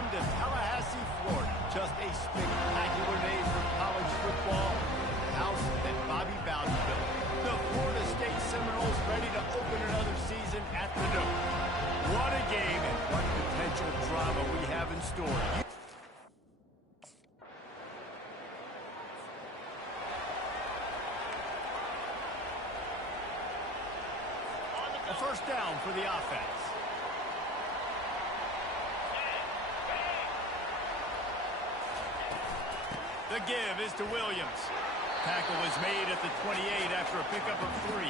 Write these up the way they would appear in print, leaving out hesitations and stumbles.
Welcome to Tallahassee, Florida. Just a spectacular day for college football. The house that Bobby Bowden built. The Florida State Seminoles ready to open another season at the Dome. What a game and what potential drama we have in store. A first down for the offense. The give is to Williams. Tackle is made at the 28 after a pickup of 3.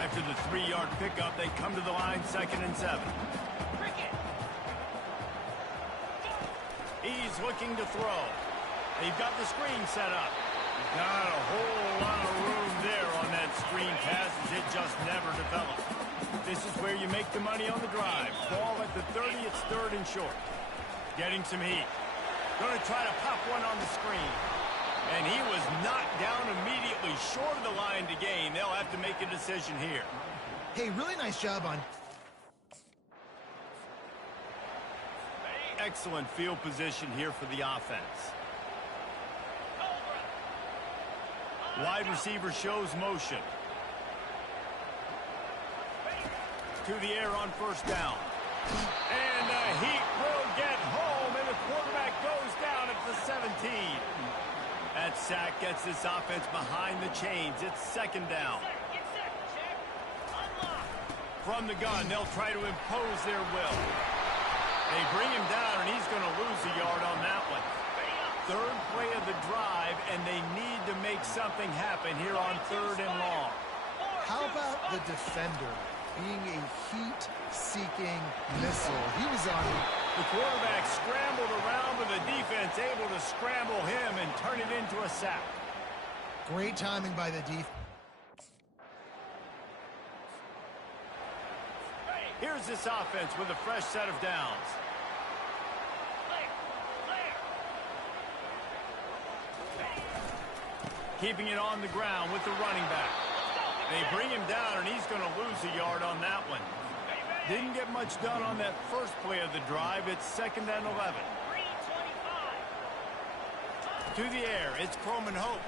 After the 3-yard pickup, they come to the line 2nd and 7. He's looking to throw. They've got the screen set up. Not a whole lot of room there on that screen pass as it just never developed. This is where you make the money on the drive. Ball at the 30, it's 3rd and short. Getting some heat. Going to try to pop one on the screen. And he was knocked down immediately short of the line to gain. They'll have to make a decision here. Hey, really nice job on... Excellent field position here for the offense. Wide receiver shows motion. To the air on first down. And the heat will get home, and the quarterback goes down at the 17. That sack gets this offense behind the chains. It's 2nd down. From the gun, they'll try to impose their will. They bring him down, and he's going to lose a yard on that one. 3rd play of the drive, and they need to make something happen here on 3rd and long. How about the defender being a heat-seeking missile? He was on... The quarterback scrambled around, but the defense able to scramble him and turn it into a sack. Great timing by the defense. Here's this offense with a fresh set of downs. Keeping it on the ground with the running back. They bring him down, and he's going to lose a yard on that one. Didn't get much done on that first play of the drive. It's 2nd and 11. To the air, it's Croman Hope.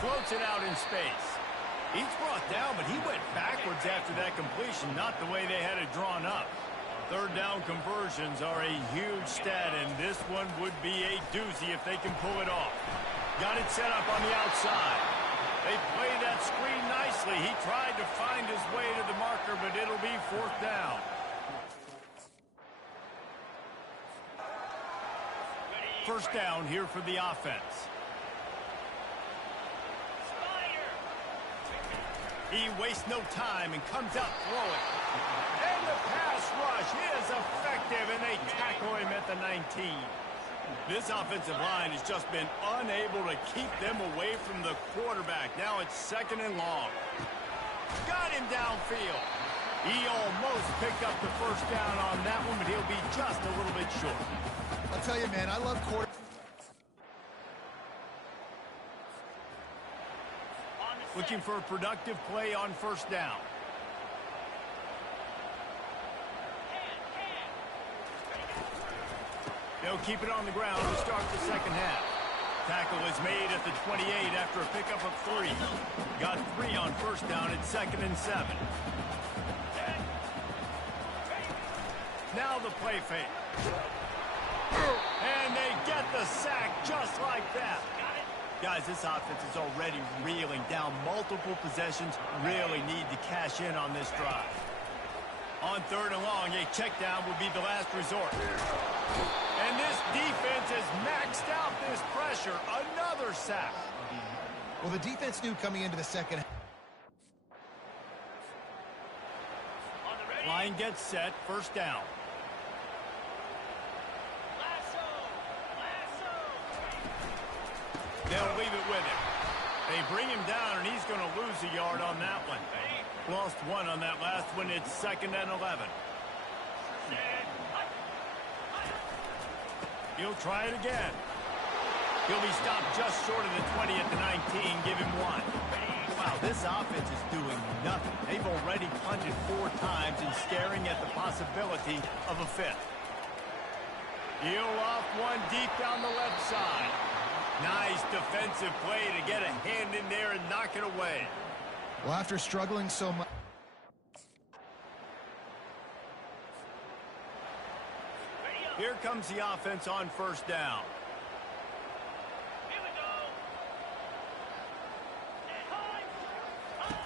Floats it out in space. He's brought down, but he went backwards after that completion, not the way they had it drawn up. 3rd down conversions are a huge stat, and this one would be a doozy if they can pull it off. Got it set up on the outside. They played that screen nicely. He tried to find his way to the marker, but it'll be 4th down. First down here for the offense. He wastes no time and comes out throwing. And the pass rush is effective, and they tackle him at the 19. This offensive line has just been unable to keep them away from the quarterback. Now it's 2nd and long. Got him downfield. He almost picked up the first down on that one, but he'll be just a little bit short. I'll tell you, man, I love quarter... Looking for a productive play on first down. They'll keep it on the ground to start the 2nd half. Tackle is made at the 28 after a pickup of 3. Got 3 on first down at 2nd and 7. Now the play fake. And they get the sack just like that. Guys, this offense is already reeling down multiple possessions. Really need to cash in on this drive. On 3rd and long, a check down will be the last resort. And this defense has maxed out this pressure. Another sack. Well, the defense knew coming into the 2nd. Line gets set. First down. They'll leave it with him. They bring him down, and he's going to lose a yard on that one. Lost 1 on that last one. It's 2nd and 11. He'll try it again. He'll be stopped just short of the 20 at the 19. Give him 1. Wow, this offense is doing nothing. They've already punted 4 times and staring at the possibility of a 5th. He'll off one deep down the left side. Nice defensive play to get a hand in there and knock it away. Well, after struggling so much. Here comes the offense on first down.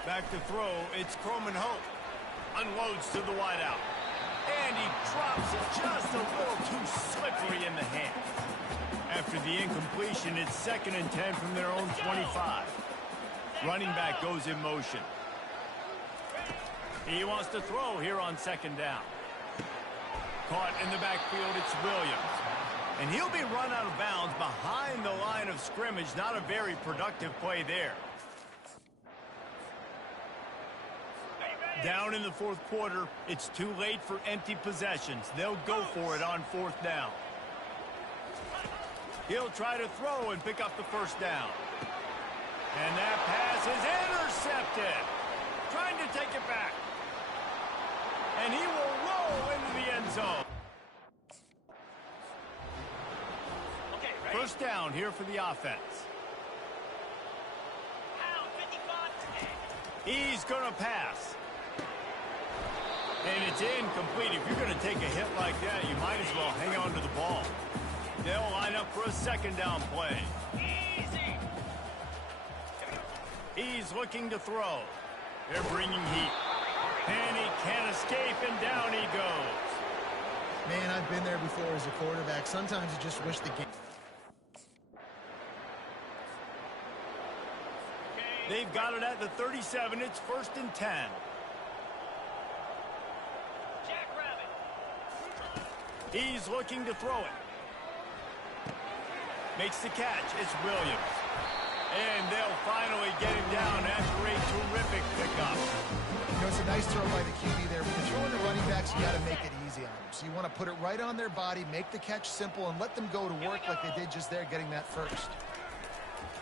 Back to throw, it's Croman Hope. Unloads to the wideout. And he drops it just a little too slippery in the hand. After the incompletion, it's 2nd and 10 from their own 25. Running back goes in motion. He wants to throw here on 2nd down. Caught in the backfield, it's Williams. And he'll be run out of bounds behind the line of scrimmage. Not a very productive play there. Down in the 4th quarter, it's too late for empty possessions. They'll go for it on 4th down. He'll try to throw and pick up the 1st down. And that pass is intercepted. Trying to take it back. And he will roll into the end zone. Okay, ready? 1st down here for the offense. He's going to pass. And it's incomplete. If you're going to take a hit like that, you might as well hang on to the ball. They'll line up for a 2nd down play. Easy. He's looking to throw. They're bringing heat. And he can't escape, and down he goes. Man, I've been there before as a quarterback. Sometimes you just wish the game. They've got it at the 37. It's 1st and 10. He's looking to throw it. Makes the catch. It's Williams. And they'll finally get him down after a terrific pickup. You know, it's a nice throw by the QB there. When you're throwing the running backs, you got to make it easy on them. So you want to put it right on their body, make the catch simple, and let them go to work like they did just there, getting that first.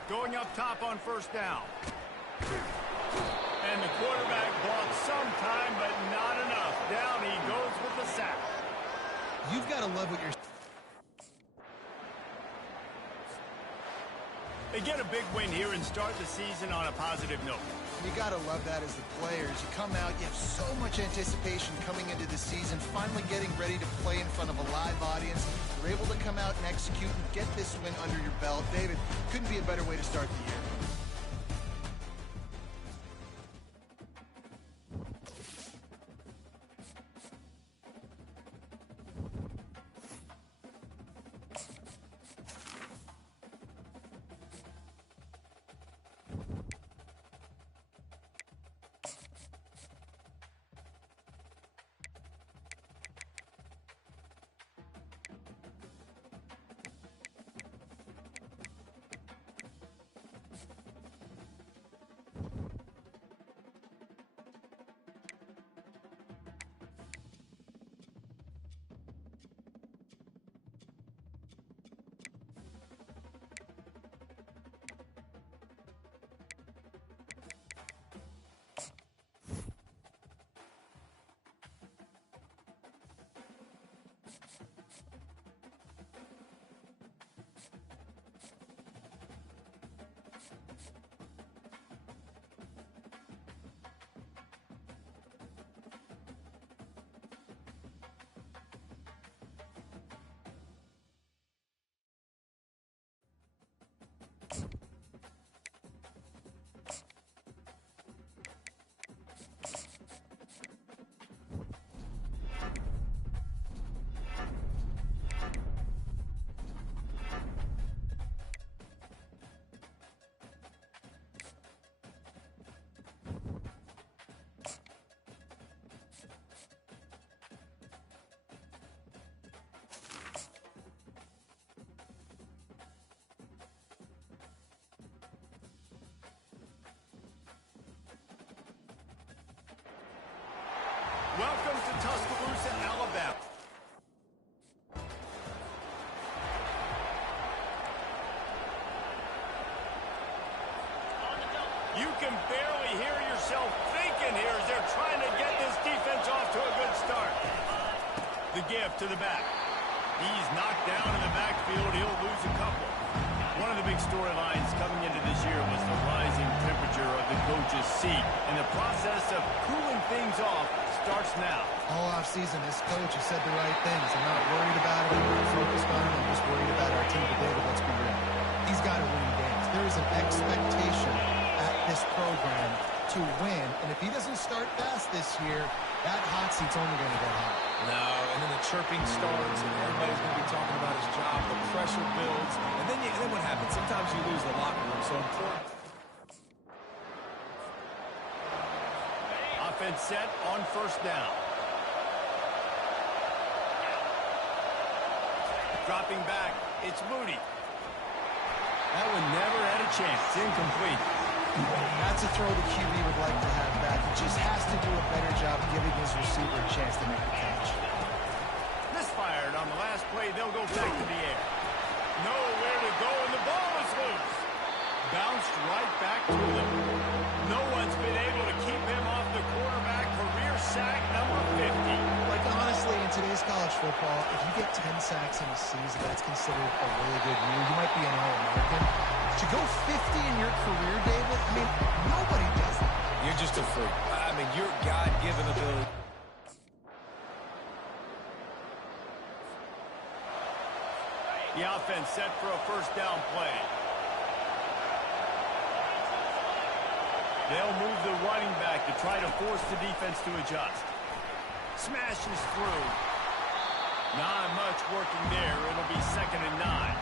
Going up top on 1st down. And the quarterback bought some time, but not enough. Down he goes with the sack. You've got to love what you're... They get a big win here and start the season on a positive note. You got to love that as the players. You come out, you have so much anticipation coming into the season, finally getting ready to play in front of a live audience. You're able to come out and execute and get this win under your belt. David, couldn't be a better way to start the year. Welcome to Tuscaloosa, Alabama. You can barely hear yourself thinking here as they're trying to get this defense off to a good start. The give to the back. He's knocked down in the backfield. He'll lose a couple. One of the big storylines coming into this year was the rising temperature of the coach's seat. And the process of cooling things off starts now. All offseason, this coach has said the right things. I'm not worried about it. I'm not focused on it. I'm just worried about our team today, but let's be real. He's got to win games. There is an expectation at this program to win. And if he doesn't start fast this year, that hot seat's only going to get hot. No, and then the chirping starts, and everybody's going to be talking about his job. The pressure builds, and then what happens? Sometimes you lose the locker room. So important. Offense set on first down. Dropping back, it's Moody. That one never had a chance. Incomplete. That's a throw the QB would like to have back. He just has to do a better job giving his receiver a chance to make the catch. Misfired on the last play. They'll go back to the air. Nowhere to go, and the ball is loose. Bounced right back to them. No one's been able to keep him off the quarterback. Career sack number 50. Like, honestly, in today's college football, if you get 10 sacks in a season, that's considered a really good year. You might be an All-American. To go 50 in your career, David, I mean, nobody does that. You're just a freak. I mean, your God-given ability. The offense set for a first down play. They'll move the running back to try to force the defense to adjust. Smashes through. Not much working there. It'll be 2nd and 9.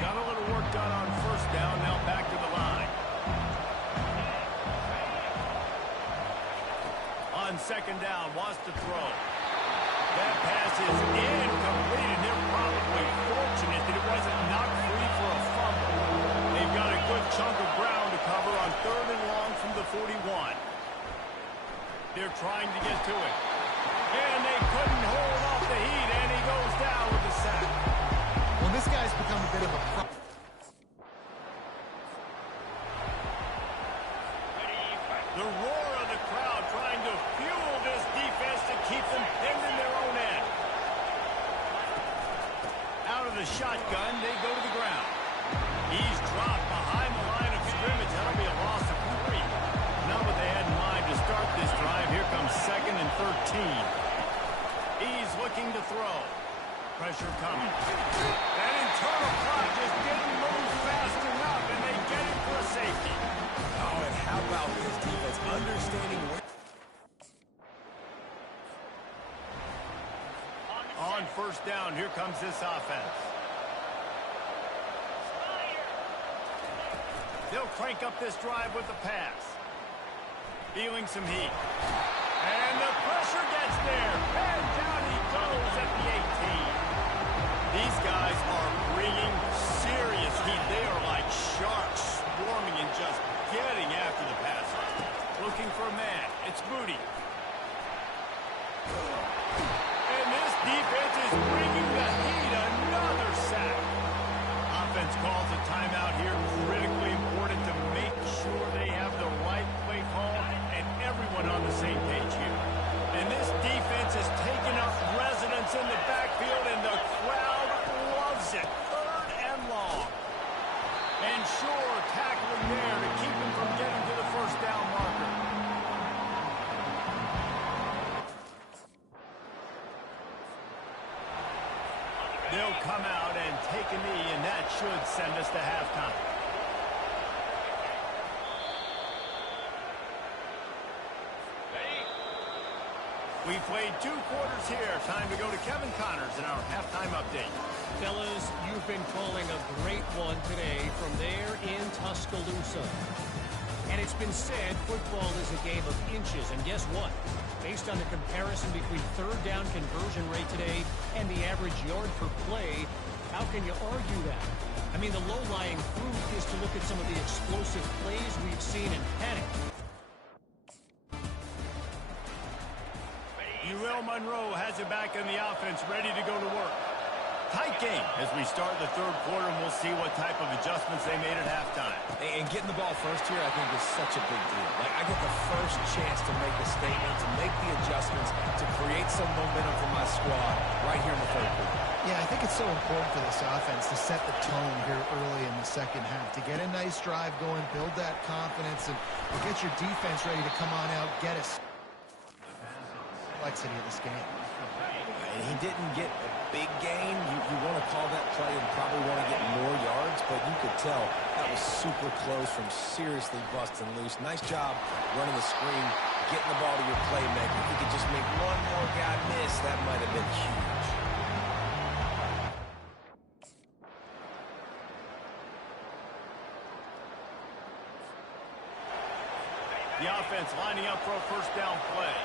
Got a little work done on first down. Now back to the line. On 2nd down, wants to throw. That pass is incomplete, and they're probably fortunate that it wasn't knocked free for a fumble. They've got a good chunk of ground to cover on 3rd and long from the 41. They're trying to get to it. And they couldn't hold off the heat, and he goes down with the sack. Well, this guy's become a bit of a problem. The roar of the crowd trying to fuel this defense to keep them pinned in their own end. Out of the shotgun, they go to the ground. He's dropped behind the line of scrimmage. That'll be a loss of 3. Not what they had in mind to start this drive. Here comes 2nd and 13. He's looking to throw. Pressure coming. That internal clock just didn't move fast enough, and they get it for a safety. Oh, and how about this defense understanding where... On first down, here comes this offense. They'll crank up this drive with the pass. Feeling some heat. And the pressure gets there. And down he goes at the 18. These guys are bringing serious heat. They are like sharks swarming and just getting after the passer. Looking for a man. It's Moody. And this defense is bringing the heat. Another sack. Offense calls a timeout here. Critically important to make sure they have the right play call and everyone on the same page here. And this defense has taken up residence in the backfield, and the crowd loves it. 3rd and long. And sure, tackling there to keep him from getting to the first down marker. They'll come out and take a knee, and that should send us to halftime. We played 2 quarters here. Time to go to Kevin Connors in our halftime update. Fellas, you've been calling a great one today from there in Tuscaloosa. And it's been said football is a game of inches. And guess what? Based on the comparison between 3rd down conversion rate today and the average yard per play, how can you argue that? I mean, the low-lying fruit is to look at some of the explosive plays we've seen and panic. Monroe has it back in the offense, ready to go to work. Tight game as we start the third quarter, and we'll see what type of adjustments they made at halftime. And getting the ball first here, I think, is such a big deal. Like, I get the first chance to make a statement, to make the adjustments, to create some momentum for my squad right here in the third quarter. Yeah, I think it's so important for this offense to set the tone here early in the second half, to get a nice drive going, build that confidence, and get your defense ready to come on out, get us. Complexity of this game. And he didn't get a big gain. You want to call that play and probably want to get more yards, but you could tell that was super close from seriously busting loose. Nice job running the screen, getting the ball to your playmaker. If you could just make one more guy miss, that might have been huge. The offense lining up for a first down play.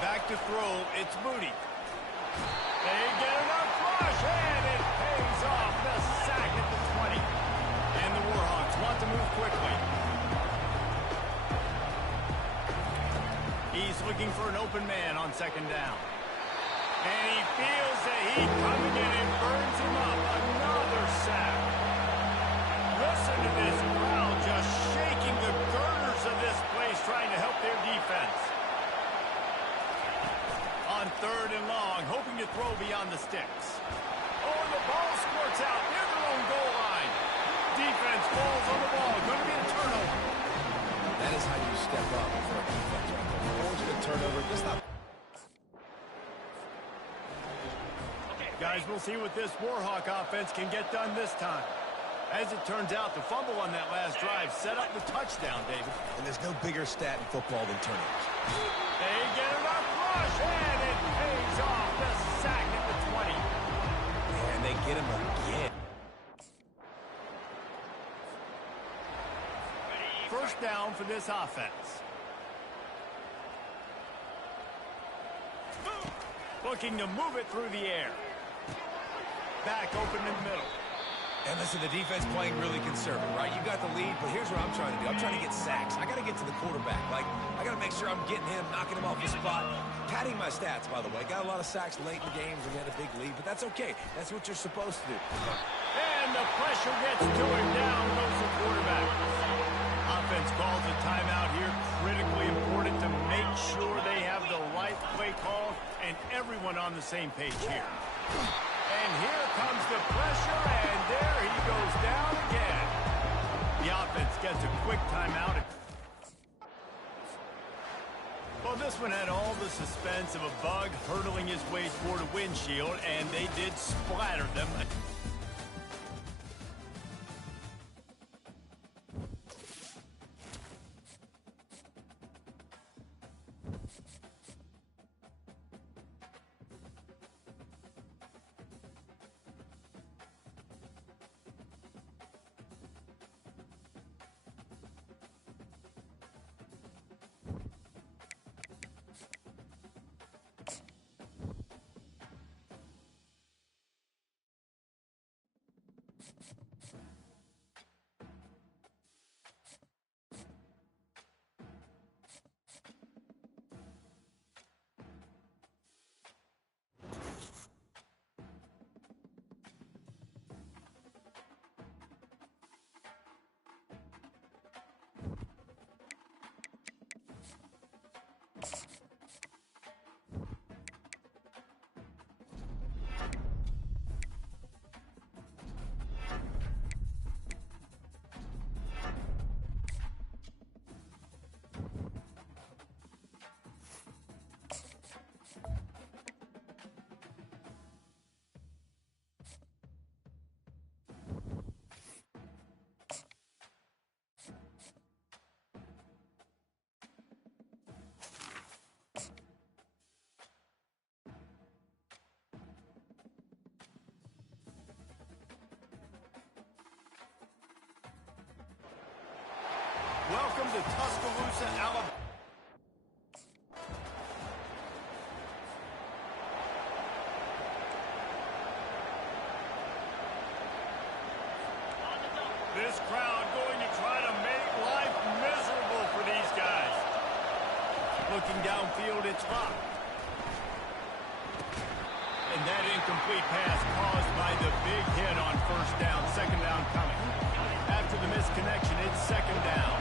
Back to throw, it's Moody. They get enough rush, and it pays off. The sack at the 20. And the Warhawks want to move quickly. He's looking for an open man on second down. And he feels the heat coming in and burns him up. Another sack. Listen to this crowd just shaking the girders of this place, trying to help their defense. On third and long, hoping to throw beyond the sticks. Oh, and the ball squirts out near their own goal line. Defense falls on the ball. Going to be a turnover. That is how you step up for a defense. Force the turnover. Just not. Guys, we'll see what this Warhawk offense can get done this time. As it turns out, the fumble on that last drive set up the touchdown, David. And there's no bigger stat in football than turnovers. They get enough rush, and it pays off. The sack at the 20. And they get him again. First down for this offense. Looking to move it through the air. Back open in the middle. And listen, the defense playing really conservative, right? You got the lead, but here's what I'm trying to do. I'm trying to get sacks. I got to get to the quarterback. Like, I got to make sure I'm getting him, knocking him off the spot. Padding my stats, by the way. Got a lot of sacks late in the games when we had a big lead, but that's okay. That's what you're supposed to do. And the pressure gets to him. Down goes the quarterback. Offense calls a timeout here. Critically important to make sure they have the right play call and everyone on the same page here. And here comes the pressure, and there he goes down again. The offense gets a quick timeout. Well, this one had all the suspense of a bug hurtling his way toward a windshield, and they did splatter them. Welcome to Tuscaloosa, Alabama. This crowd going to try to make life miserable for these guys. Looking downfield, it's locked. And that incomplete pass caused by the big hit on first down. Second down coming. After the misconnection, it's second down.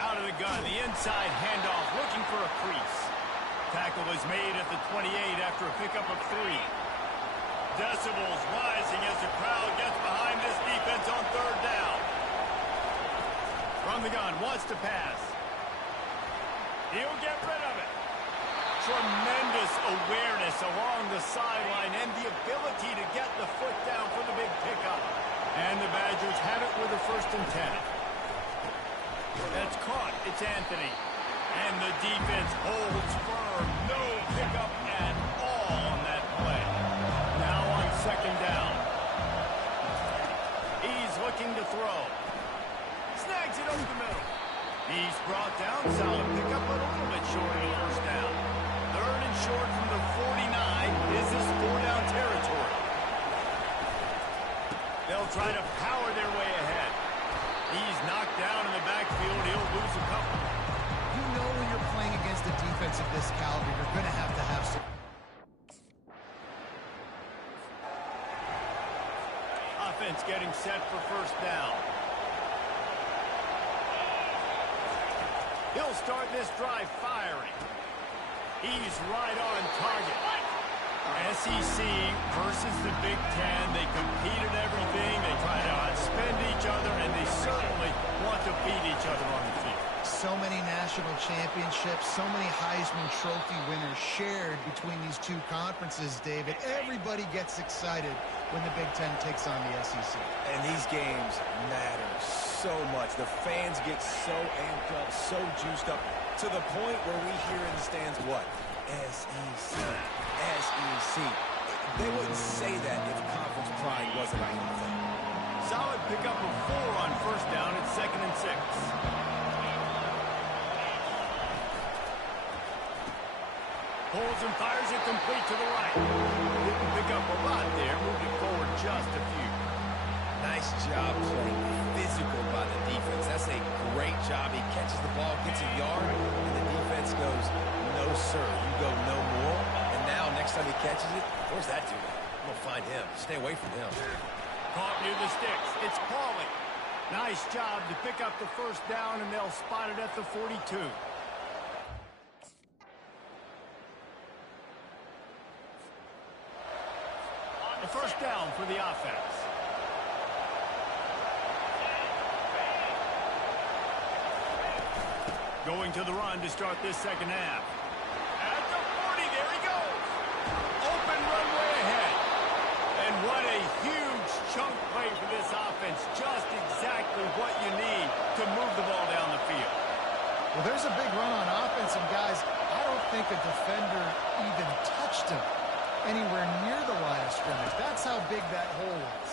Out of the gun, the inside handoff, looking for a crease. Tackle is made at the 28 after a pickup of 3. Decibels rising as the crowd gets behind this defense on third down. From the gun, wants to pass. He'll get rid of it. Tremendous awareness along the sideline and the ability to get the foot down for the big pickup. And the Badgers have it with a 1st and 10. That's caught. It's Anthony. And the defense holds firm. No pickup at all on that play. Now on second down. He's looking to throw. Snags it over the middle. He's brought down. Solid pickup, but a little bit short of the first down. 3rd and short from the 49. Is this 4-down territory? They'll try to power their way ahead. He's knocked down in the backfield. He'll lose a couple. You know when you're playing against a defense of this caliber, you're going to have some... Offense getting set for first down. He'll start this drive firing. He's right on target. SEC versus the Big Ten. They compete at everything. They try to outspend each other, and they certainly want to beat each other on the field. So many national championships, so many Heisman Trophy winners shared between these two conferences, David. Everybody gets excited when the Big Ten takes on the SEC. And these games matter so much. The fans get so amped up, so juiced up, to the point where we hear in the stands what? SEC, SEC. They wouldn't say that if conference pride wasn't a thing. Solid pickup of 4 on first down. It's 2nd and 6. Pulls and fires it complete to the right. Didn't pick up a lot there. Moved it forward just a few. Nice job playing physical by the defense. That's a great job. He catches the ball, gets a yard, and the defense goes, no, sir, you go no more. And now, next time he catches it, where's that dude? I'm going to find him. Stay away from him. Caught near the sticks. It's Pauly. Nice job to pick up the first down, and they'll spot it at the 42. The first down for the offense. Going to the run to start this second half. At the 40, there he goes. Open runway ahead. And what a huge chunk play for this offense. Just exactly what you need to move the ball down the field. Well, there's a big run on offense, and guys, I don't think a defender even touched him anywhere near the line of scrimmage. That's how big that hole was.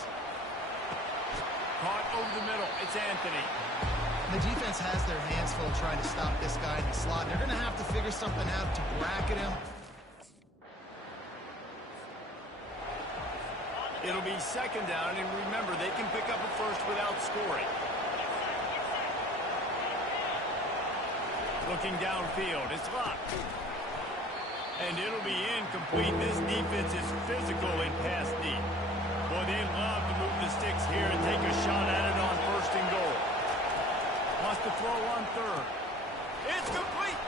Caught over the middle. It's Anthony. The defense has their hands full trying to stop this guy in the slot. They're going to have to figure something out to bracket him. It'll be second down, and remember, they can pick up a first without scoring. Looking downfield, it's locked. And it'll be incomplete. This defense is physical in pass deep. Boy, they'd love to move the sticks here and take a shot at it on 1st and goal. Wants to throw on 3rd. It's complete.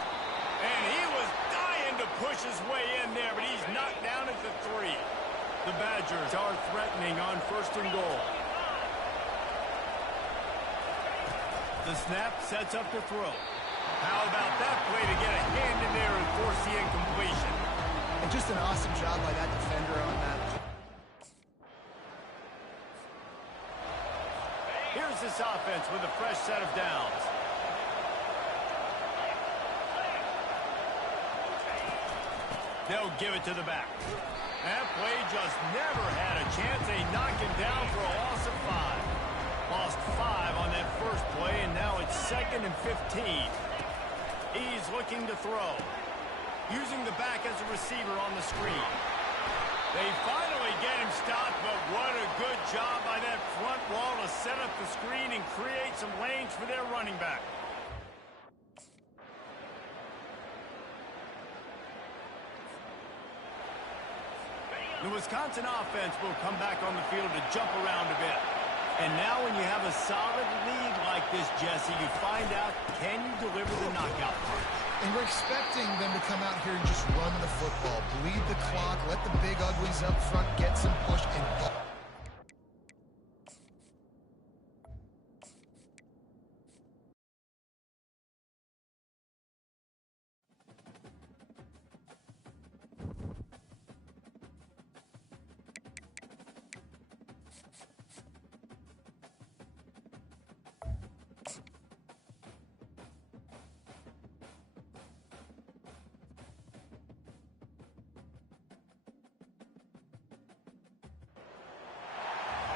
And he was dying to push his way in there, but he's knocked down at the 3. The Badgers are threatening on 1st and goal. The snap sets up the throw. How about that play to get a hand in there and force the incompletion? And just an awesome job by that defender on that. Here's this offense with a fresh set of downs. They'll give it to the back. That play just never had a chance. They knock him down for a loss of 5. Lost 5 on that first play, and now it's 2nd and 15. He's looking to throw. Using the back as a receiver on the screen. They finally get him stopped, but what a good job by that front wall to set up the screen and create some lanes for their running back. The Wisconsin offense will come back on the field to jump around a bit. And now when you have a solid lead like this, Jesse, you find out, can you deliver the knockout punch? And we're expecting them to come out here and just run the football, bleed the clock, let the big uglies up front get some push, and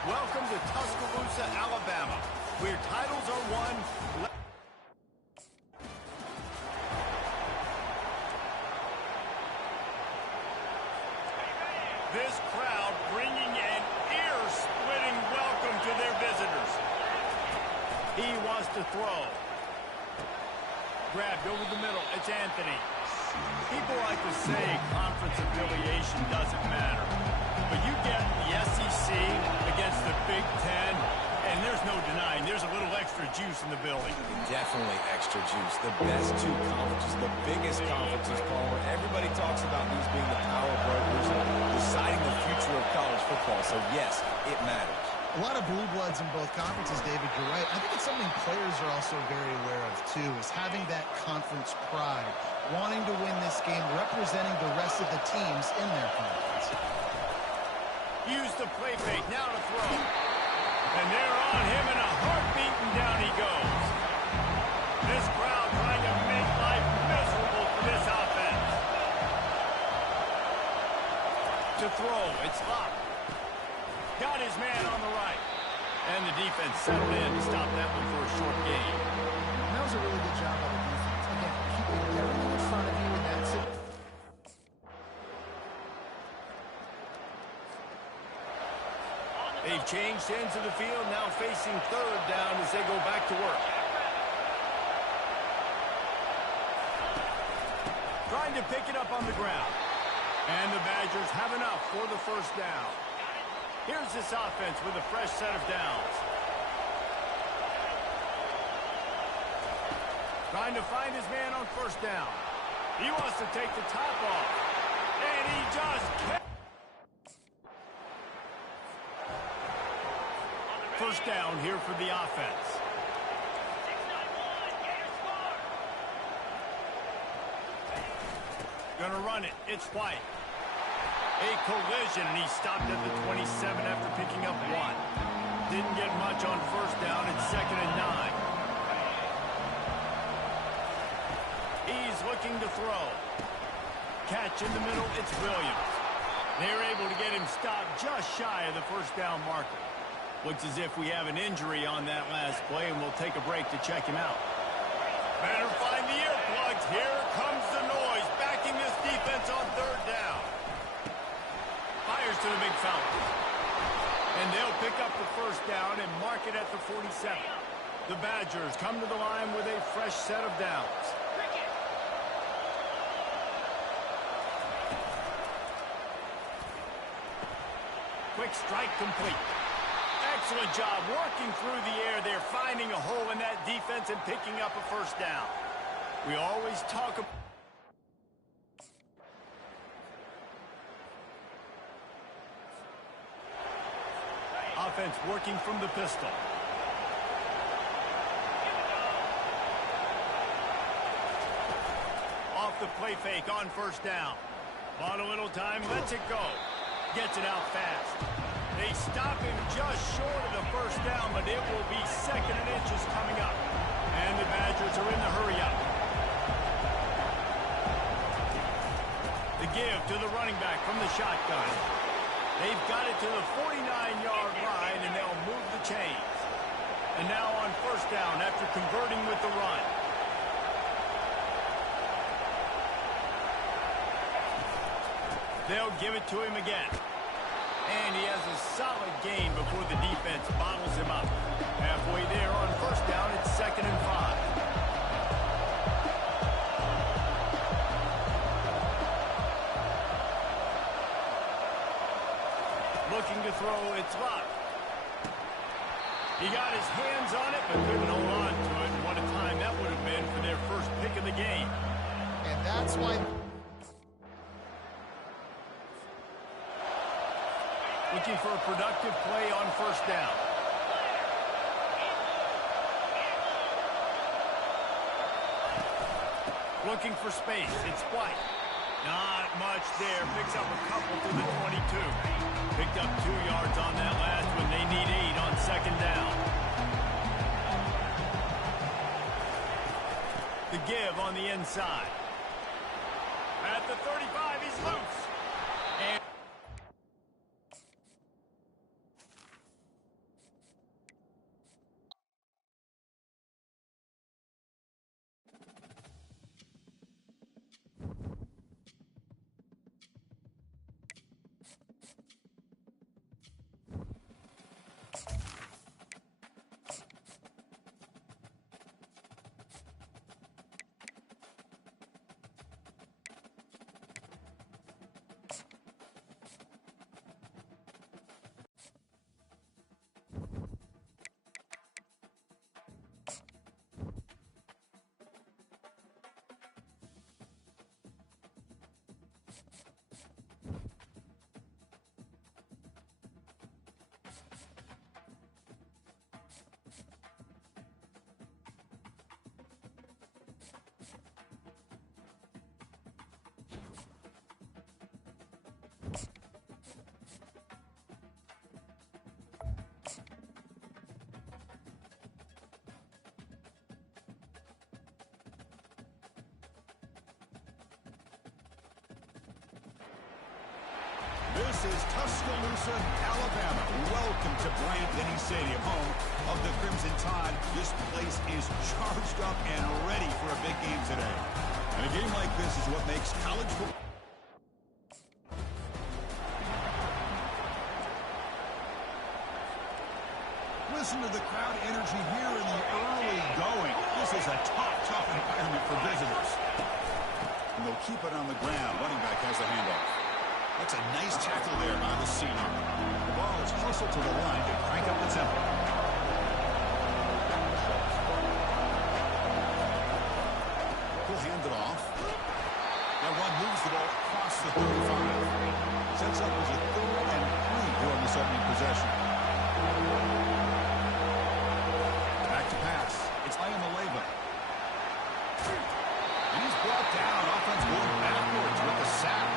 Welcome to Tuscaloosa, Alabama, where titles are won. This crowd bringing an ear-splitting welcome to their visitors. He wants to throw. Grabbed over the middle. It's Anthony. People like to say conference affiliation doesn't matter. But you get the SEC against the Big Ten, and there's no denying there's a little extra juice in the building. Definitely extra juice. The best two conferences, the biggest conferences, Palmer. Everybody talks about these being the power brokers, deciding the future of college football. So, yes, it matters. a lot of blue bloods in both conferences, David. You're right. I think it's something players are also very aware of, too, is having that conference pride, wanting to win this game, representing the rest of the teams in their conference. Use the play fake, now to throw. And they're on him in a heartbeat, and down he goes. This crowd trying to make life miserable for this offense. To throw, it's locked. Got his man on the right. And the defense settled in to stop that one for a short gain. And that was a really good job by the defense. Again, keeping everything in front of you in that situation. They've changed ends of the field, now facing third down as they go back to work. Trying to pick it up on the ground. And the Badgers have enough for the first down. Here's this offense with a fresh set of downs. Trying to find his man on first down. He wants to take the top off. And he just can't. First down here for the offense. Gonna run it. It's White. A collision, and he stopped at the 27 after picking up one. Didn't get much on first down. It's 2nd and 9. He's looking to throw. Catch in the middle. It's Williams. They're able to get him stopped just shy of the first down marker. Looks as if we have an injury on that last play, and we'll take a break to check him out. Better find the earplugs. Here comes the noise, backing this defense on third down. Fires to the big fella. And they'll pick up the first down and mark it at the 47. The Badgers come to the line with a fresh set of downs. Quick strike complete. Excellent job working through the air there, finding a hole in that defense and picking up a first down. We always talk about offense working from the pistol. Off the play fake on first down. Bought a little time, lets it go. Gets it out fast. They stop him just short of the first down, but it will be 2nd and inches coming up. And the Badgers are in the hurry-up. The give to the running back from the shotgun. They've got it to the 49-yard line, and they'll move the chains. And now on first down after converting with the run. They'll give it to him again. And he has a solid gain before the defense bottles him up. Halfway there on first down, it's 2nd and 5. Looking to throw, it's Luck. He got his hands on it, but couldn't hold on to it. What a time that would have been for their first pick of the game. And that's why... Looking for a productive play on first down. Looking for space. It's White. Not much there. Picks up a couple to the 22. Picked up 2 yards on that last one. They need 8 on 2nd down. The give on the inside. At the 35, he's loose. And This is Tuscaloosa, Alabama. Welcome to Bryant-Denny Stadium, home of the Crimson Tide. This place is charged up and ready for a big game today. And a game like this is what makes college football. Listen to the crowd energy here in the early going. This is a tough environment for visitors. And they'll keep it on the ground. Running back has the handoff. That's a nice tackle there by the senior. The ball is hustled to the line to crank up the tempo. He'll hand it off. That one moves the ball across the 35. Sets up as a 3rd and 3 here on this opening possession. Back to pass. It's Iamaleava. And he's brought down. Offense going backwards with the sack.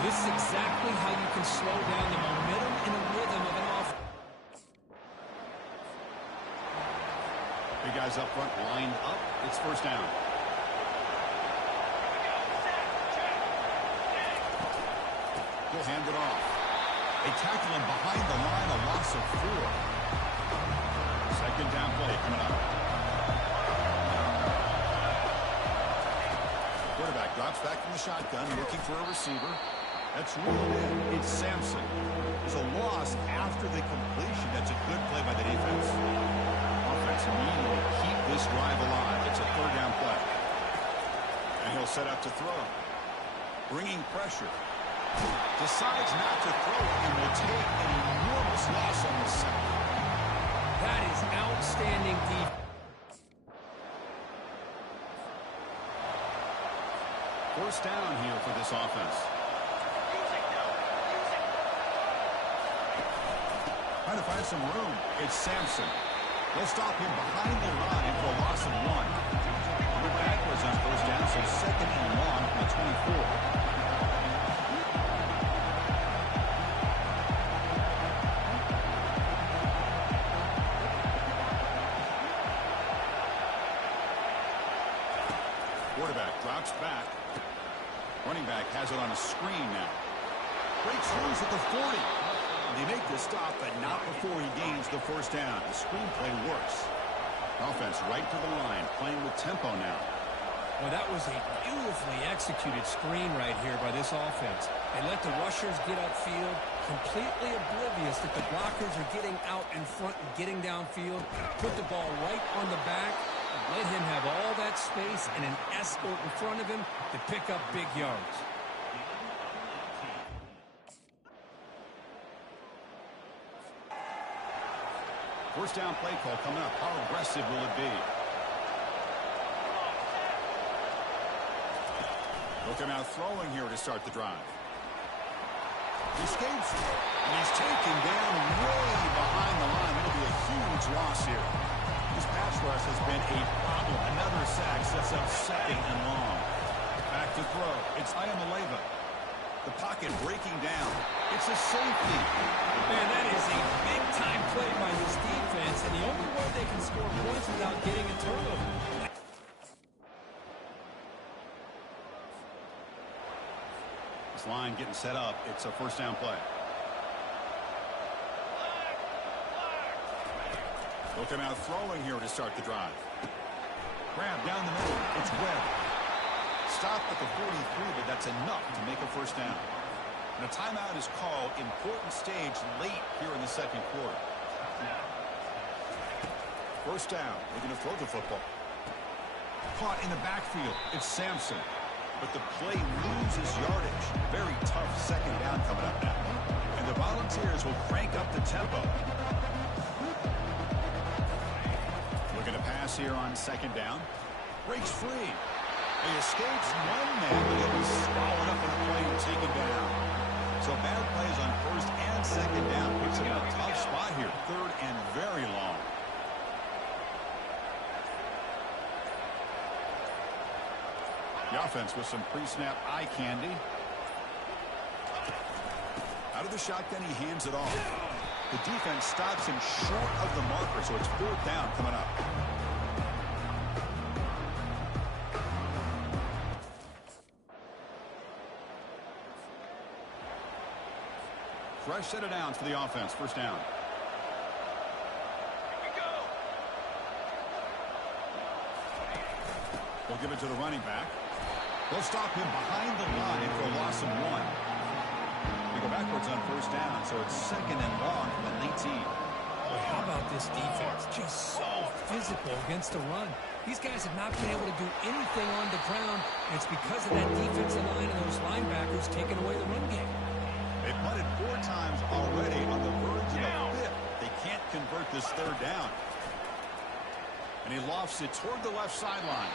This is exactly how you can slow down the momentum and the rhythm of an offense. Big guys up front lined up. It's first down. He'll hand it off. They tackle him behind the line, a loss of 4. 2nd down play coming up. Quarterback drops back from the shotgun, looking for a receiver. That's reeled in. It's Sampson. There's a loss after the completion. That's a good play by the defense. Offense needing to keep this drive alive. It's a 3rd down play. And he'll set up to throw. Bringing pressure. Decides not to throw it and will take an enormous loss on the sack. That is outstanding defense. First down here for this offense. Trying to find some room. It's Sampson. They'll stop him behind the line for a loss of 1. We're backwards on first down, so 2nd and long from the 24. Quarterback drops back. Running back has it on a screen now. Breaks loose at the 40. They make the stop, but not before he gains the first down. The screenplay works. Offense right to the line, playing with tempo now. Well, that was a beautifully executed screen right here by this offense. They let the rushers get upfield, completely oblivious that the blockers are getting out in front and getting downfield. Put the ball right on the back. Let him have all that space and an escort in front of him to pick up big yards. First down play call coming up. How aggressive will it be? Look him out throwing here to start the drive. He escapes, and he's taken down way behind the line. It'll be a huge loss here. This pass rush has been a problem. Another sack sets up second and long. Back to throw. It's Ayamaleva. The pocket breaking down. It's a safety. Man, that is a big-time play by this defense, and the only way they can score points without getting a turnover. This line getting set up. It's a first down play. Look him out throwing here to start the drive. Grab down the middle. It's Webb. Stop at the 43, but that's enough to make a first down. And a timeout is called. Important stage late here in the second quarter. First down. They're going to throw the football. Caught in the backfield. It's Sampson. But the play loses yardage. Very tough second down coming up now. And the Volunteers will crank up the tempo. Looking to pass here on second down. Breaks free. He escapes one man, but he'll be swallowed up in the play and taken down. So bad plays on first and second down puts him in a tough spot here. Third and very long. The offense with some pre-snap eye candy. Out of the shotgun, he hands it off. The defense stops him short of the marker, so it's fourth down coming up. Fresh set of downs for the offense. First down. They'll give it to the running back. They'll stop him behind the line for a loss of one. They go backwards on first down, so it's second and long from the 19. Boy, how about this defense? Just so physical against the run. These guys have not been able to do anything on the ground, and it's because of that defensive line and those linebackers taking away the run game. They've punted 4 times already on the verge of a fifth. They can't convert this third down. And he lofts it toward the left sideline.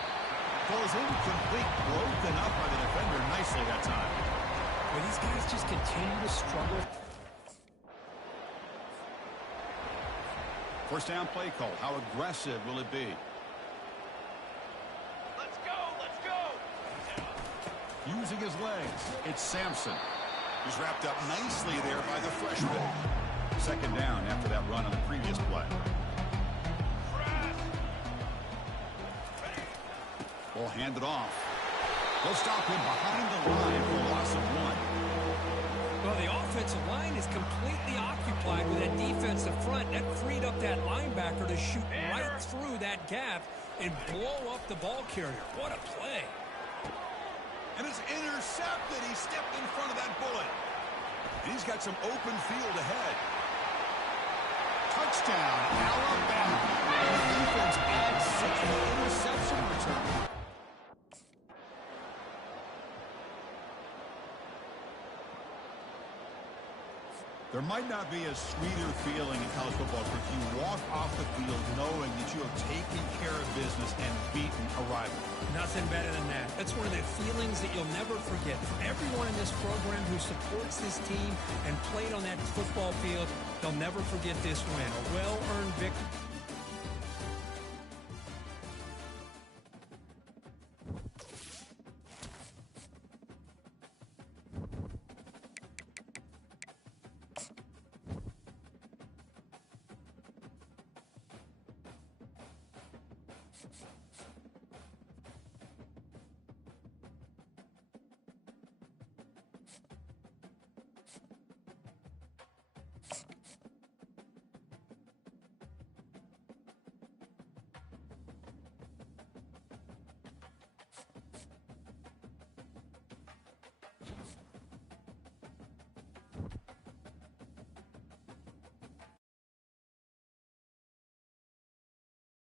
Goes incomplete, broken up by the defender nicely that time. Well, these guys just continue to struggle. First down play call. How aggressive will it be? Let's go, let's go. Using his legs, it's Sampson. He's wrapped up nicely there by the freshman. Second down after that run on the previous play. Ball handed off. They'll stop him behind the line for a loss of one. Well, the offensive line is completely occupied with that defensive front. That freed up that linebacker to shoot right through that gap and blow up the ball carrier. What a play. And it's intercepted. He stepped in front of that bullet. And he's got some open field ahead. Touchdown, Alabama. The defense adds 6 to the interception return. There might not be a sweeter feeling in college football if you walk off the field knowing that you have taken care of business and beaten a rival. Nothing better than that. That's one of the feelings that you'll never forget. For everyone in this program who supports this team and played on that football field, they'll never forget this win. A well-earned victory.